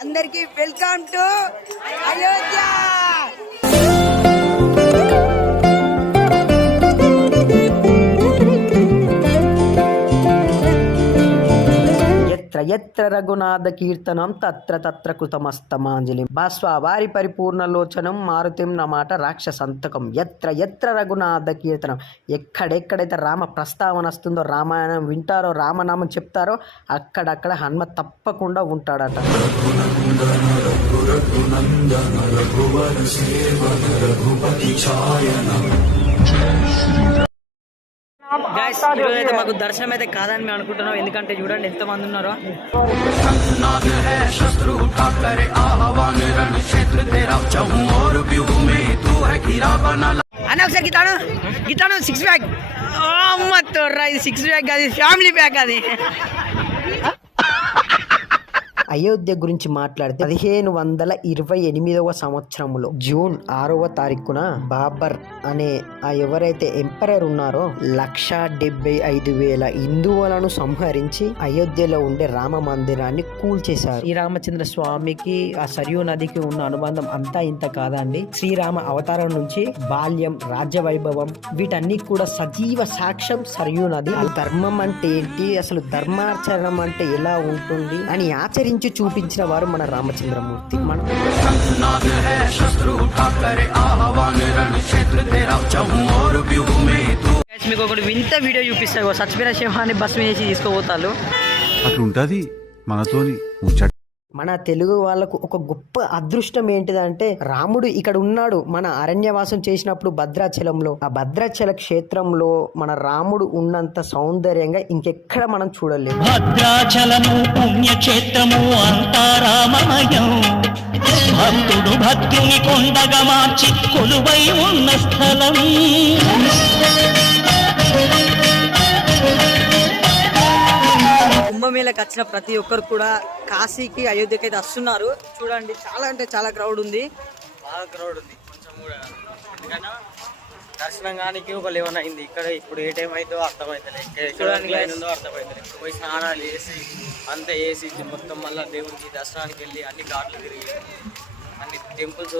అందరికి welcome to Ayodhya. ఎత్ర ఎత్ర రఘునాథ కీర్తనం తత్ర తత్ర కృతమస్తమాంజలి. భాస్వ వారి పరిపూర్ణలోచనం మారుతిం మాట రాక్షసంతకం ఎత్ర ఎత్ర రఘునాథ కీర్తనం. ఎక్కడెక్కడైతే రామ ప్రస్తావన వస్తుందో రామాయణం వింటారో రామనామం చెప్తారో అక్కడక్కడ హనుమ తప్పకుండా ఉంటాడట. ఈరోజు అయితే మాకు దర్శనం అయితే కాదని మేము అనుకుంటున్నాం. ఎందుకంటే చూడండి ఎంత మంది ఉన్నారో. అన్న ఒకసారి గీతాను? గీతాను? సిక్స్ ప్యాక్ అమ్మ తొర్రా ఇది సిక్స్ ప్యాక్ అది ఫ్యామిలీ ప్యాక్ అది. అయోధ్య గురించి మాట్లాడితే పదిహేను వందల ఇరవై ఎనిమిదవ సంవత్సరంలో జూన్ ఆరవ తారీఖున బాబర్ అనే ఆ ఎవరైతే ఎంపరర్ ఉన్నారో లక్ష డెబ్బై ఐదు వేల హిందువులను సంహరించి అయోధ్యలో ఉండే రామ మందిరాన్ని కూల్చేశారు. శ్రీరామచంద్ర స్వామికి ఆ సరియు నదికి ఉన్న అనుబంధం అంతా ఇంత కాదండి. శ్రీరామ అవతారం నుంచి బాల్యం రాజ్య వైభవం వీటన్ని కూడా సజీవ సాక్ష్యం సరియు నది. ధర్మం అంటే ఏంటి? అసలు ధర్మాచరణం అంటే ఎలా ఉంటుంది? అని ఆచరించి చూపించిన వారు మన రామచంద్రమూర్తి. మన మీకు ఒకటి వింత వీడియో చూపిస్తాయి సత్యవీర సింహాన్ని బస్ చేసి తీసుకోపోతారు. అట్లుంటది మనతోని ముచ్చట మన తెలుగు వాళ్ళకు ఒక గొప్ప అదృష్టం ఏంటిదంటే రాముడు ఇక్కడ ఉన్నాడు మన అరణ్యవాసం చేసినప్పుడు భద్రాచలంలో. ఆ భద్రాచల క్షేత్రంలో మన రాముడు ఉన్నంత సౌందర్యంగా ఇంకెక్కడ మనం చూడలేము. భద్రాచలము పుణ్యక్షేత్రము అంతా రామమయం భక్తుడు భక్తుని కొండగా మార్చి కొలువై ఉన్న స్థలం. కుంభమేళకి వచ్చిన ప్రతి ఒక్కరు కూడా కాశీకి అయోధ్యకి అయితే వస్తున్నారు. చూడండి చాలా అంటే చాలా క్రౌడ్ ఉంది. బాగా క్రౌడ్ ఉంది. కొంచెం కూడా. ఎందుకన్నా? దర్శనం కానీ ఒక లెవెన్ అయింది. ఇక్కడ ఇప్పుడు ఏ టైం అయితే అర్థమవుతలే చూడండి లైన్ ఉందో అర్థమవుతలే ఇప్పుడు పోయి స్నానాలు చేసి అంతా వేసి మొత్తం మళ్ళీ దేవునికి దర్శనానికి వెళ్ళి అన్ని ఘాట్లు తిరిగి అన్ని టెంపుల్స్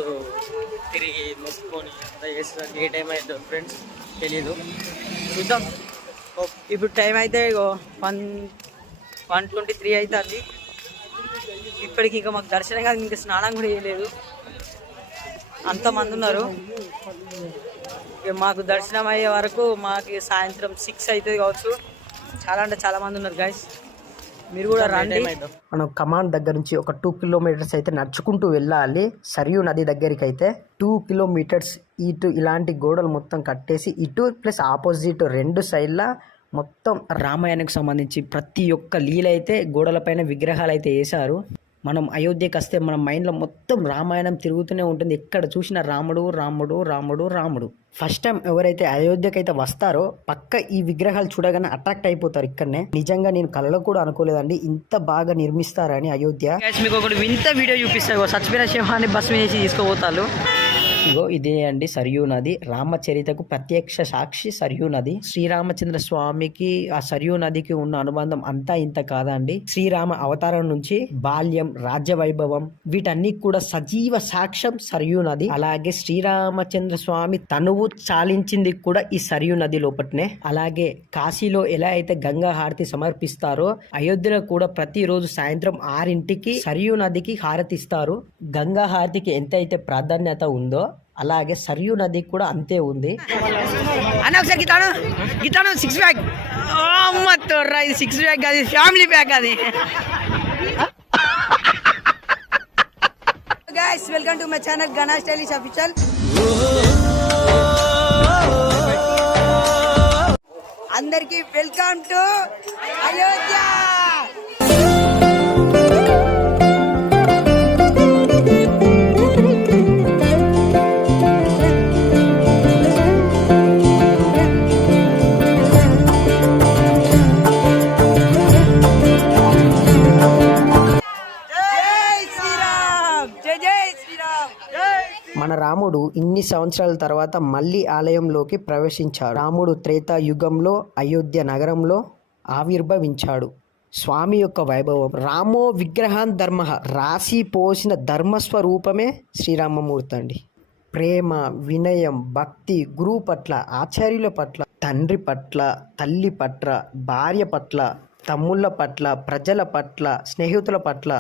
తిరిగి మొక్కుకొని అంతా చేసేసరికి ఏ టైం అవుతుందో ఫ్రెండ్స్ తెలీదు. చూద్దాం. ఇప్పుడు టైం అయితే వన్ వన్ ట్వంటీ త్రీ అవుతుంది ఇప్పటికి ఇంకా మాకు దర్శనం కాదు ఇంకా స్నానం కూడా చేయలేదు. అంతమంది ఉన్నారు. మాకు దర్శనం అయ్యే వరకు మాకు సాయంత్రం సిక్స్ అవుతుంది కావచ్చు. చాలా అంటే చాలా మంది ఉన్నారు గైస్ మీరు కూడా రండి. మనం కమాండ్ దగ్గర నుంచి ఒక టూ కిలోమీటర్స్ అయితే నడుచుకుంటూ వెళ్ళాలి. సరియు నది దగ్గరికి అయితే టూ కిలోమీటర్స్ ఇటు ఇలాంటి గోడలు మొత్తం కట్టేసి ఇటు ప్లస్ ఆపోజిట్ రెండు సైడ్ల మొత్తం రామాయణకు సంబంధించి ప్రతి ఒక్క లీల అయితే గోడలపైన విగ్రహాలు అయితే వేశారు మనం అయోధ్యకి వస్తే మన మైండ్లో మొత్తం రామాయణం తిరుగుతూనే ఉంటుంది. ఎక్కడ చూసిన రాముడు రాముడు రాముడు రాముడు. ఫస్ట్ టైం ఎవరైతే అయోధ్యకి అయితే వస్తారో పక్క ఈ విగ్రహాలు చూడగానే అట్రాక్ట్ అయిపోతారు ఇక్కడనే. నిజంగా నేను కళ్ళలో కూడా అనుకోలేదండి. ఇంత బాగా నిర్మిస్తారని అయోధ్య. మీకు ఒకటి వింత వీడియో చూపిస్తారు సత్యవీర సింహాన్ని బస్ మీద తీసుకుపోతారు. ఇగో ఇదే అండి సరియు నది. రామచరితకు ప్రత్యక్ష సాక్షి సరియు నది. శ్రీరామచంద్ర స్వామికి ఆ సరియు నదికి ఉన్న అనుబంధం అంతా ఇంత కాదండి. శ్రీరామ అవతారం నుంచి బాల్యం రాజ్య వైభవం వీటన్ని కూడా సజీవ సాక్ష్యం సరియు నది. అలాగే శ్రీరామచంద్ర స్వామి తనువు చాలించింది కూడా ఈ సరియు నది లోపటనే. అలాగే కాశీలో ఎలా అయితే గంగా హారతి సమర్పిస్తారో అయోధ్యలో కూడా ప్రతిరోజు సాయంత్రం ఆరింటికి సరియు నదికి హారతి ఇస్తారు గంగా హారతికి ఎంత అయితే ప్రాధాన్యత ఉందో అలాగే సరియు నది కూడా అంతే ఉంది. అన్న ఒకసారి గీతాను గీతాను సిక్స్ ప్యాక్ అమ్మ తొర్రా ఇది సిక్స్ ప్యాక్ అది ఫ్యామిలీ ప్యాక్ అది. Guys welcome to my channel Gana stylish official అందరికి వెల్కమ్ టు అయోధ్య మన రాముడు ఇన్ని సంవత్సరాల తర్వాత మళ్ళీ ఆలయంలోకి ప్రవేశించాడు. రాముడు త్రేతాయుగంలో అయోధ్య నగరంలో ఆవిర్భవించాడు. స్వామి యొక్క వైభవం. రామో విగ్రహాన్ ధర్మ. రాసి పోసిన ధర్మస్వరూపమే శ్రీరామమూర్తి అండి. ప్రేమ వినయం భక్తి గురువు పట్ల ఆచార్యుల పట్ల తండ్రి పట్ల తల్లి పట్ల భార్య పట్ల తమ్ముళ్ళ పట్ల ప్రజల పట్ల స్నేహితుల పట్ల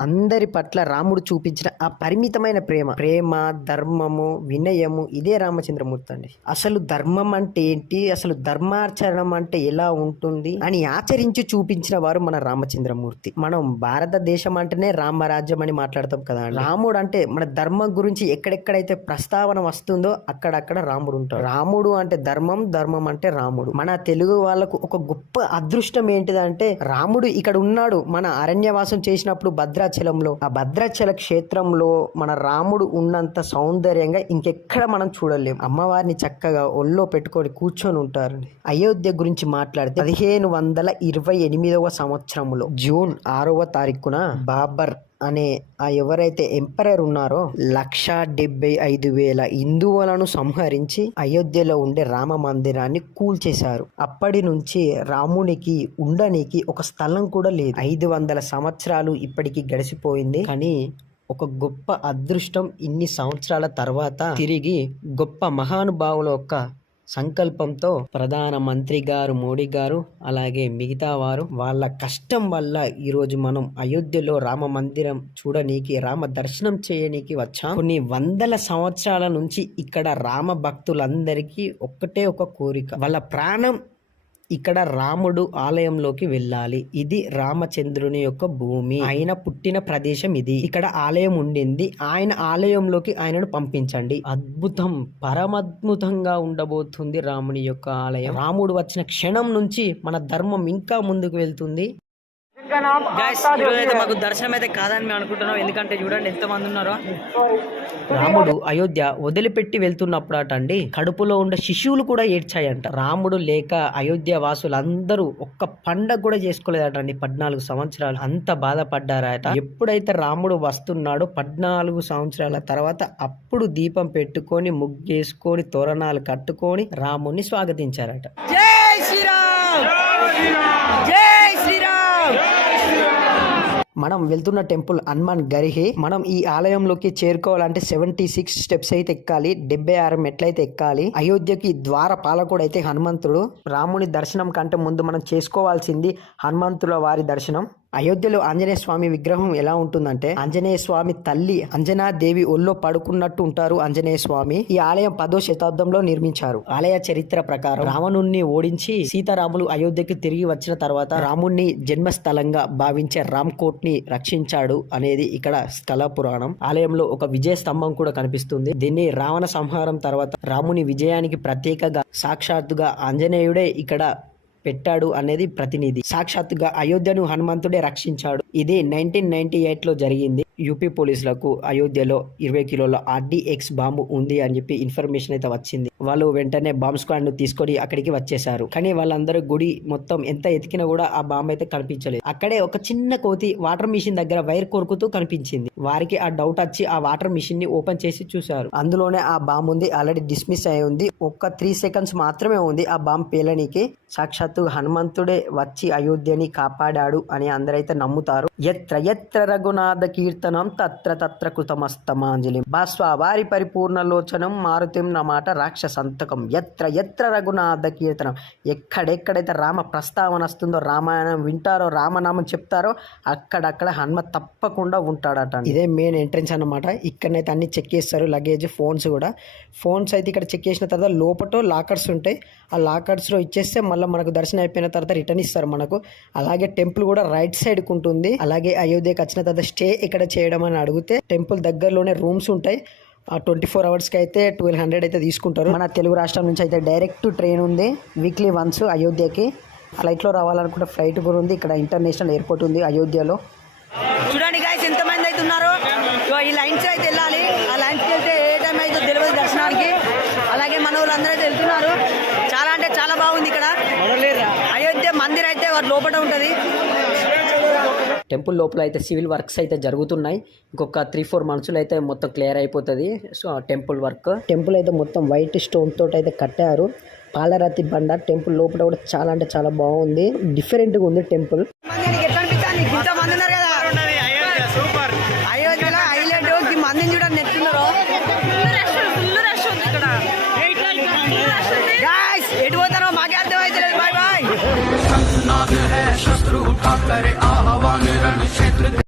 అందరి పట్ల రాముడు చూపించిన ఆ పరిమితమైన ప్రేమ. ప్రేమ ధర్మము వినయము ఇదే రామచంద్రమూర్తి అండి. అసలు ధర్మం అంటే ఏంటి? అసలు ధర్మాచరణం అంటే ఎలా ఉంటుంది? అని ఆచరించి చూపించిన వారు మన రామచంద్రమూర్తి. మనం భారతదేశం అంటేనే రామరాజ్యం అని మాట్లాడతాం కదా రాముడు అంటే మన ధర్మం గురించి ఎక్కడెక్కడైతే ప్రస్తావన వస్తుందో అక్కడక్కడ రాముడు ఉంటాడు. రాముడు అంటే ధర్మం ధర్మం అంటే రాముడు. మన తెలుగు వాళ్ళకు ఒక గొప్ప అదృష్టం ఏంటిదంటే రాముడు ఇక్కడ ఉన్నాడు. మన అరణ్యవాసం చేసినప్పుడు భద్రాచలంలో. ఆ భద్రాచల క్షేత్రంలో మన రాముడు ఉన్నంత సౌందర్యంగా ఇంకెక్కడ మనం చూడలేం. అమ్మవారిని చక్కగా ఒళ్ళో పెట్టుకొని కూర్చొని ఉంటారు అయోధ్య గురించి మాట్లాడితే పదిహేను వందల ఇరవై ఎనిమిదవ సంవత్సరంలో జూన్ ఆరవ తారీఖున బాబర్ అనే ఆ ఎవరైతే ఎంపరర్ ఉన్నారో లక్ష డెబ్బై ఐదు వేల హిందువులను సంహరించి అయోధ్యలో ఉండే రామ మందిరాన్ని కూల్చేశారు. అప్పటి నుంచి రామునికి ఉండనికి ఒక స్థలం కూడా లేదు. ఐదు వందల సంవత్సరాలు ఇప్పటికి గడిచిపోయింది. కానీ ఒక గొప్ప అదృష్టం ఇన్ని సంవత్సరాల తర్వాత తిరిగి గొప్ప మహానుభావుల యొక్క సంకల్పంతో ప్రధాన మంత్రి గారు మోడీ గారు అలాగే మిగతా వారు వాళ్ళ కష్టం వల్ల ఈరోజు మనం అయోధ్యలో రామ మందిరం చూడనీకి రామ దర్శనం చేయనీకి వచ్చాం. కొన్ని వందల సంవత్సరాల నుంచి ఇక్కడ రామ భక్తులందరికీ ఒక్కటే ఒక కోరిక. వాళ్ళ ప్రాణం ఇక్కడ రాముడు ఆలయంలోకి వెళ్ళాలి. ఇది రామచంద్రుని యొక్క భూమి. ఆయన పుట్టిన ప్రదేశం ఇది. ఇక్కడ ఆలయం ఉండింది. ఆయన ఆలయంలోకి ఆయనను పంపించండి. అద్భుతం. పరమద్భుతంగా ఉండబోతుంది రాముని యొక్క ఆలయం. రాముడు వచ్చిన క్షణం నుంచి మన ధర్మం ఇంకా ముందుకు వెళ్తుంది. గైస్ ఈరోజు అయితే మాకు దర్శనం అయితే కాదని మేము అనుకుంటున్నాం. ఎందుకంటే చూడండి ఎంత మంది ఉన్నారో. రాముడు అయోధ్య వదిలిపెట్టి వెళ్తున్నప్పుడు అట అండి కడుపులో ఉండే శిశువులు కూడా ఏడ్చాయంట. రాముడు లేక అయోధ్య వాసులందరూ ఒక్క పండగ కూడా చేసుకోలేదట అండి పద్నాలుగు సంవత్సరాలు అంత బాధపడ్డారట. ఎప్పుడైతే రాముడు వస్తున్నాడో పద్నాలుగు సంవత్సరాల తర్వాత అప్పుడు దీపం పెట్టుకొని ముగ్గేసుకొని తోరణాలు కట్టుకొని రాముని స్వాగతించారట. జై శ్రీరామ్! జై శ్రీరామ్! మనం వెళ్తున్న టెంపుల్ హనుమాన్ గరిహి. మనం ఈ ఆలయంలోకి చేరుకోవాలంటే సెవెంటీ సిక్స్ స్టెప్స్ అయితే ఎక్కాలి డెబ్బై ఆరు మెట్లయితే ఎక్కాలి. అయోధ్యకి ద్వార పాలకుడు అయితే హనుమంతుడు. రాముని దర్శనం కంటే ముందు మనం చేసుకోవాల్సింది హనుమంతుల వారి దర్శనం. అయోధ్యలో ఆంజనేయ స్వామి విగ్రహం ఎలా ఉంటుందంటే ఆంజనేయ స్వామి తల్లి అంజనా దేవి ఒళ్ళో పడుకున్నట్టు ఉంటారు ఆంజనేయ స్వామి. ఈ ఆలయం పదో శతాబ్దంలో నిర్మించారు. ఆలయ చరిత్ర ప్రకారం రావణుణ్ణి ఓడించి సీతారాములు అయోధ్యకి తిరిగి వచ్చిన తర్వాత రాముణ్ణి జన్మస్థలంగా భావించే రామ్ కోట్ని రక్షించాడు అనేది ఇక్కడ స్థల పురాణం. ఆలయంలో ఒక విజయ స్తంభం కూడా కనిపిస్తుంది. దీన్ని రావణ సంహారం తర్వాత రాముని విజయానికి ప్రత్యేకగా సాక్షాత్తుగా ఆంజనేయుడే ఇక్కడ పెట్టాడు అనేది ప్రతినిధి. సాక్షాత్తుగా అయోధ్యను హనుమంతుడే రక్షించాడు. ఇది నైన్టీన్ నైన్టీ ఎయిట్లో జరిగింది. యూపీ పోలీసులకు అయోధ్యలో ఇరవై కిలోల ఆర్డీఎక్స్ బాంబు ఉంది అని చెప్పి ఇన్ఫర్మేషన్ అయితే వచ్చింది. వాళ్ళు వెంటనే బాంబ్ స్క్వాడ్ను తీసుకొని అక్కడికి వచ్చేసారు కానీ వాళ్ళందరూ గుడి మొత్తం ఎంత ఎతికినా కూడా ఆ బాంబు అయితే కనిపించలేదు. అక్కడే ఒక చిన్న కోతి వాటర్ మిషన్ దగ్గర వైర్ కొరుకుతూ కనిపించింది. వారికి ఆ డౌట్ వచ్చి ఆ వాటర్ మిషన్ని ఓపెన్ చేసి చూశారు. అందులోనే ఆ బాంబు ఉంది. ఆల్రెడీ డిస్మిస్ అయి ఉంది. ఒక్క త్రీ సెకండ్స్ మాత్రమే ఉంది ఆ బాంబు పేలనికి. సాక్షాత్తు హనుమంతుడే వచ్చి అయోధ్యని కాపాడాడు అని అందరైతే నమ్ముతారు. ఎత్ర ఎత్ర రఘునాథ కీర్తనం తత్ర తత్ర కృతమస్తమాంజలి. బాస్వా వారి పరిపూర్ణ లోచనం మారుతిం నమాట రాక్షసంతకం. ఎత్ర ఎత్ర రఘునాథ కీర్తనం. ఎక్కడెక్కడైతే రామ ప్రస్తావన వస్తుందో రామాయణం వింటారో రామనామం చెప్తారో అక్కడక్కడ హనుమ తప్పకుండా ఉంటాడట ఇదే మెయిన్ ఎంట్రెన్స్ అన్నమాట. ఇక్కడనైతే అన్ని చెక్ చేస్తారు లగేజ్ ఫోన్స్ కూడా. ఫోన్స్ అయితే ఇక్కడ చెక్ చేసిన తర్వాత లోపల లాకర్స్ ఉంటాయి. ఆ లాకర్స్లో ఇచ్చేస్తే మళ్ళీ మనకు దర్శనం అయిపోయిన తర్వాత రిటర్న్ ఇస్తారు మనకు. అలాగే టెంపుల్ కూడా రైట్ సైడ్కి ఉంటుంది అలాగే అయోధ్యకి వచ్చిన తర్వాత స్టే ఇక్కడ చేయడం అని అడిగితే టెంపుల్ దగ్గరలోనే రూమ్స్ ఉంటాయి. ఆ ట్వంటీ ఫోర్ అవర్స్కి అయితే ట్వెల్వ్ హండ్రెడ్ అయితే తీసుకుంటారు. మన తెలుగు రాష్ట్రం నుంచి అయితే డైరెక్ట్ ట్రైన్ ఉంది. వీక్లీ వన్స్ అయోధ్యకి. ఫ్లైట్లో రావాలనుకుంటే ఫ్లైట్ కూడా ఉంది. ఇక్కడ ఇంటర్నేషనల్ ఎయిర్పోర్ట్ ఉంది అయోధ్యలో. చూడండి గాయస్ ఎంత మంది అయితే ఉన్నారో. ఈ లైన్స్ అయితే వెళ్ళాలి. ఆ లైన్స్కి వెళ్తే ఏ టైం అయితే తెలియదు దర్శనానికి. అలాగే మన వాళ్ళందరూ అయితే వెళ్తున్నారు. చాలా అంటే చాలా బాగుంది ఇక్కడ. అయోధ్య మందిర్ అయితే వాటి లోపల ఉంటుంది. టెంపుల్ లోపల అయితే సివిల్ వర్క్స్ అయితే జరుగుతున్నాయి. ఇంకొక త్రీ ఫోర్ మంత్స్లో అయితే మొత్తం క్లియర్ అయిపోతుంది. So temple work. టెంపుల్ అయితే మొత్తం వైట్ స్టోన్ తోటి అయితే కట్టారు. పాలరాతి బండ టెంపుల్ లోపల కూడా చాలా అంటే చాలా బాగుంది. డిఫరెంట్గా ఉంది temple. Ruh hakları avanı ah, şekli